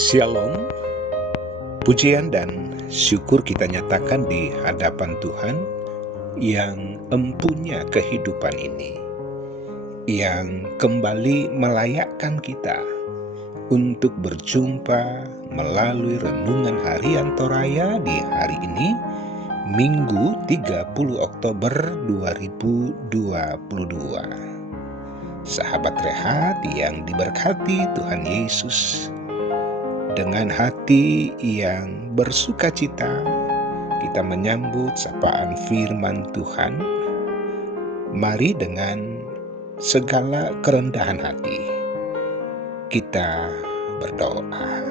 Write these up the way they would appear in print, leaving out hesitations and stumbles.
Shalom, pujian dan syukur kita nyatakan di hadapan Tuhan yang empunya kehidupan ini, yang kembali melayakkan kita untuk berjumpa melalui renungan harian Toraya di hari ini, Minggu 30 Oktober 2022. Sahabat Rehat yang diberkati Tuhan Yesus, dengan hati yang bersuka cita, kita menyambut sapaan firman Tuhan. Mari dengan segala kerendahan hati, kita berdoa.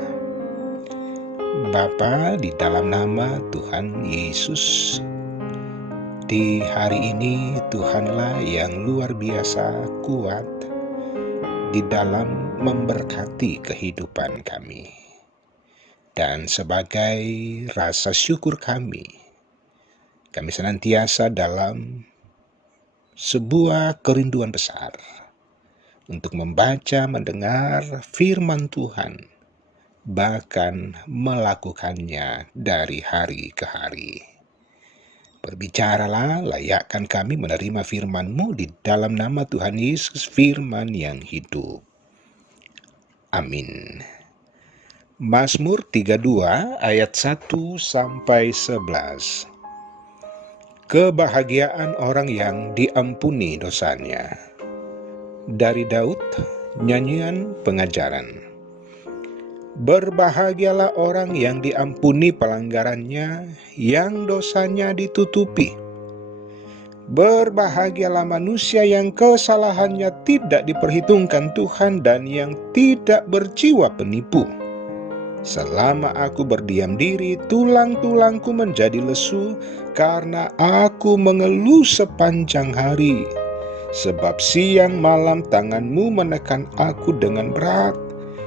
Bapa, di dalam nama Tuhan Yesus, di hari ini Tuhanlah yang luar biasa kuat di dalam memberkati kehidupan kami. Dan sebagai rasa syukur kami senantiasa dalam sebuah kerinduan besar untuk membaca, mendengar firman Tuhan, bahkan melakukannya dari hari ke hari. Berbicaralah, layakkan kami menerima firman-Mu di dalam nama Tuhan Yesus, firman yang hidup. Amin. Mazmur 32 ayat 1-11. Kebahagiaan orang yang diampuni dosanya. Dari Daud, nyanyian pengajaran. Berbahagialah orang yang diampuni pelanggarannya, yang dosanya ditutupi. Berbahagialah manusia yang kesalahannya tidak diperhitungkan Tuhan dan yang tidak berjiwa penipu. Selama aku berdiam diri, tulang-tulangku menjadi lesu, karena aku mengeluh sepanjang hari. Sebab siang malam tangan-Mu menekan aku dengan berat,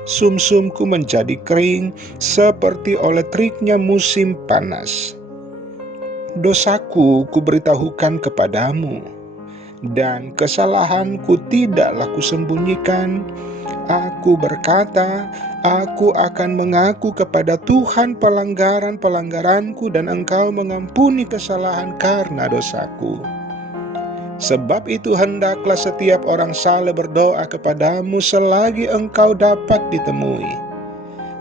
sumsumku menjadi kering, seperti oleh teriknya musim panas. Dosaku kuberitahukan kepadamu, dan kesalahanku tidaklah kusembunyikan. Aku berkata, aku akan mengaku kepada Tuhan pelanggaran-pelanggaranku, dan Engkau mengampuni kesalahan karena dosaku. Sebab itu hendaklah setiap orang saleh berdoa kepadamu selagi Engkau dapat ditemui.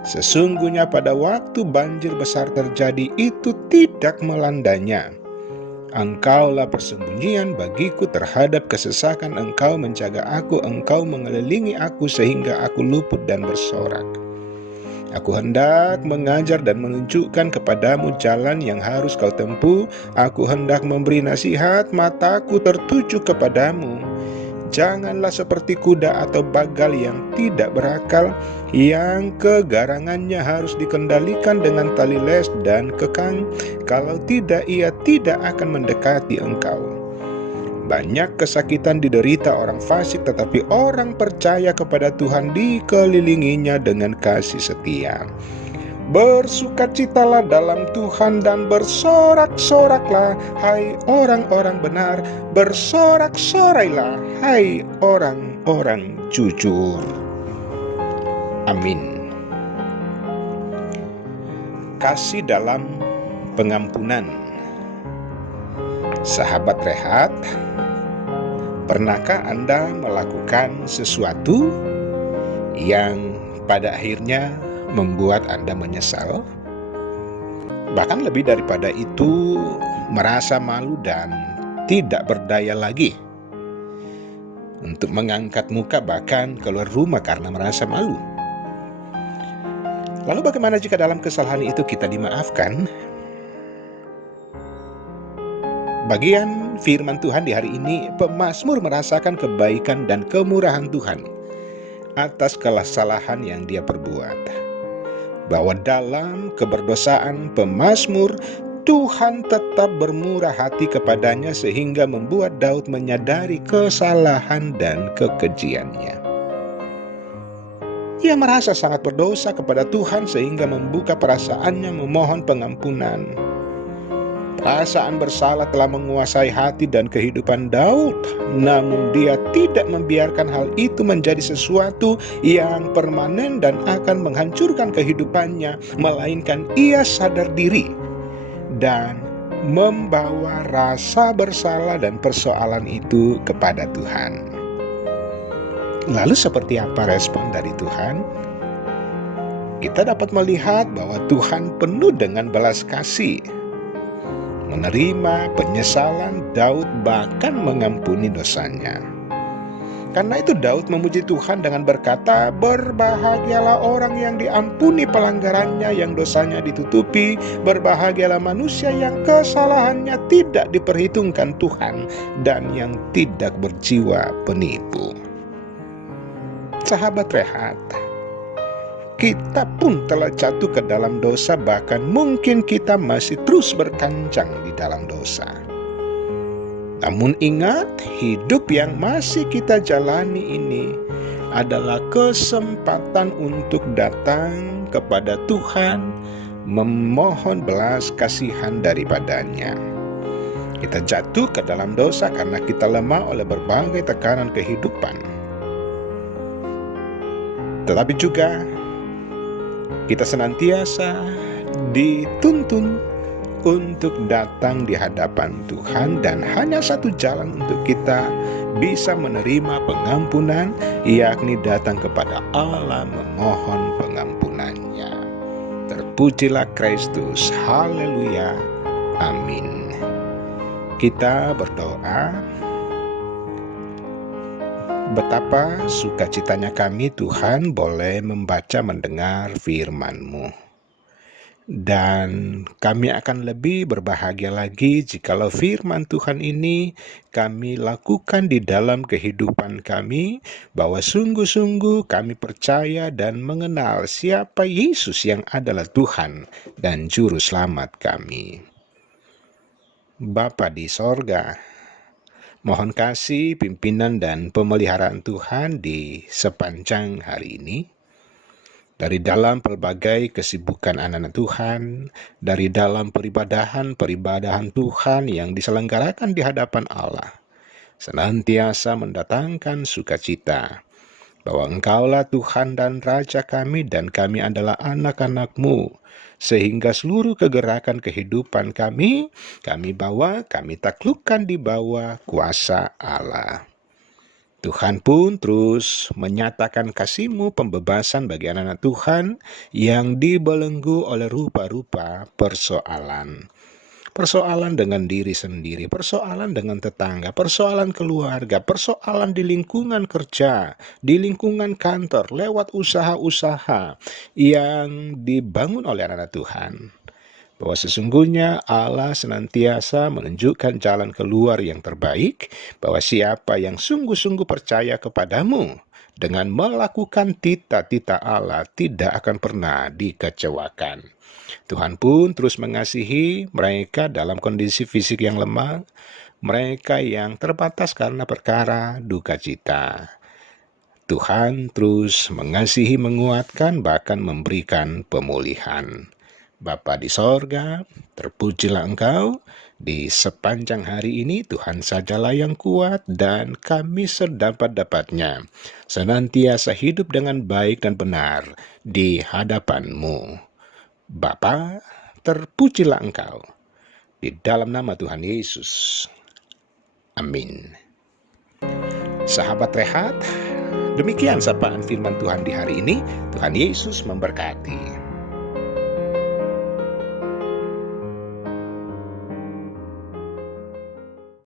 Sesungguhnya pada waktu banjir besar terjadi, itu tidak melandanya. Engkaulah persembunyian bagiku terhadap kesesakan. Engkau menjaga aku, Engkau mengelilingi aku sehingga aku luput dan bersorak. Aku hendak mengajar dan menunjukkan kepadamu jalan yang harus kau tempuh. Aku hendak memberi nasihat, mataku tertuju kepadamu. Janganlah seperti kuda atau bagal yang tidak berakal, yang kegarangannya harus dikendalikan dengan tali les dan kekang. Kalau tidak, ia tidak akan mendekati engkau. Banyak kesakitan diderita orang fasik, tetapi orang percaya kepada Tuhan dikelilinginya dengan kasih setia. Bersukacitalah dalam Tuhan dan bersorak-soraklah, hai orang-orang benar. Bersorak-sorailah, hai orang-orang jujur. Amin. Kasih dalam pengampunan. Sahabat Rehat, pernahkah Anda melakukan sesuatu yang pada akhirnya membuat Anda menyesal? Bahkan lebih daripada itu, merasa malu dan tidak berdaya lagi untuk mengangkat muka, bahkan keluar rumah karena merasa malu. Lalu bagaimana jika dalam kesalahan itu kita dimaafkan? Bagian firman Tuhan di hari ini, pemazmur merasakan kebaikan dan kemurahan Tuhan atas kesalahan yang dia perbuat. Bahwa dalam keberdosaan pemazmur, Tuhan tetap bermurah hati kepadanya sehingga membuat Daud menyadari kesalahan dan kekejiannya. Ia merasa sangat berdosa kepada Tuhan sehingga membuka perasaannya memohon pengampunan. Perasaan bersalah telah menguasai hati dan kehidupan Daud, namun dia tidak membiarkan hal itu menjadi sesuatu yang permanen dan akan menghancurkan kehidupannya, melainkan ia sadar diri dan membawa rasa bersalah dan persoalan itu kepada Tuhan. Lalu seperti apa respon dari Tuhan? Kita dapat melihat bahwa Tuhan penuh dengan belas kasih, menerima penyesalan Daud, bahkan mengampuni dosanya. Karena itu Daud memuji Tuhan dengan berkata, "Berbahagialah orang yang diampuni pelanggarannya, yang dosanya ditutupi. Berbahagialah manusia yang kesalahannya tidak diperhitungkan Tuhan, dan yang tidak berjiwa penipu." Sahabat rehat, kita pun telah jatuh ke dalam dosa, bahkan mungkin kita masih terus berkancang di dalam dosa. Namun ingat, hidup yang masih kita jalani ini adalah kesempatan untuk datang kepada Tuhan, memohon belas kasihan daripadanya. Kita jatuh ke dalam dosa karena kita lemah oleh berbagai tekanan kehidupan. Tetapi juga kita senantiasa dituntun untuk datang di hadapan Tuhan, dan hanya satu jalan untuk kita bisa menerima pengampunan, yakni datang kepada Allah memohon pengampunannya. Terpujilah Kristus, haleluya, amin. Kita berdoa. Betapa sukacitanya kami Tuhan boleh membaca mendengar firman-Mu. Dan kami akan lebih berbahagia lagi jikalau firman Tuhan ini kami lakukan di dalam kehidupan kami, bahwa sungguh-sungguh kami percaya dan mengenal siapa Yesus yang adalah Tuhan dan Juru Selamat kami. Bapa di sorga, mohon kasih, pimpinan, dan pemeliharaan Tuhan di sepanjang hari ini. Dari dalam pelbagai kesibukan anak-anak Tuhan, dari dalam peribadahan Tuhan yang diselenggarakan di hadapan Allah, senantiasa mendatangkan sukacita, bahwa Engkaulah Tuhan dan Raja kami, dan kami adalah anak-anak-Mu, sehingga seluruh kegerakan kehidupan kami taklukkan di bawah kuasa Allah. Tuhan pun terus menyatakan kasih-Mu pembebasan bagi anak-anak Tuhan yang dibelenggu oleh rupa-rupa persoalan. Persoalan dengan diri sendiri, persoalan dengan tetangga, persoalan keluarga, persoalan di lingkungan kerja, di lingkungan kantor, lewat usaha-usaha yang dibangun oleh anak-anak Tuhan. Bahwa sesungguhnya Allah senantiasa menunjukkan jalan keluar yang terbaik, bahwa siapa yang sungguh-sungguh percaya kepadamu dengan melakukan tita-tita Allah tidak akan pernah dikecewakan. Tuhan pun terus mengasihi mereka dalam kondisi fisik yang lemah, mereka yang terbatas karena perkara duka cita. Tuhan terus mengasihi, menguatkan, bahkan memberikan pemulihan. Bapa di sorga, terpujilah Engkau. Di sepanjang hari ini Tuhan sajalah yang kuat, dan kami sedapat-dapatnya senantiasa hidup dengan baik dan benar di hadapan-Mu. Bapa, terpujilah Engkau. Di dalam nama Tuhan Yesus. Amin. Sahabat rehat, demikian sapaan firman Tuhan di hari ini. Tuhan Yesus memberkati.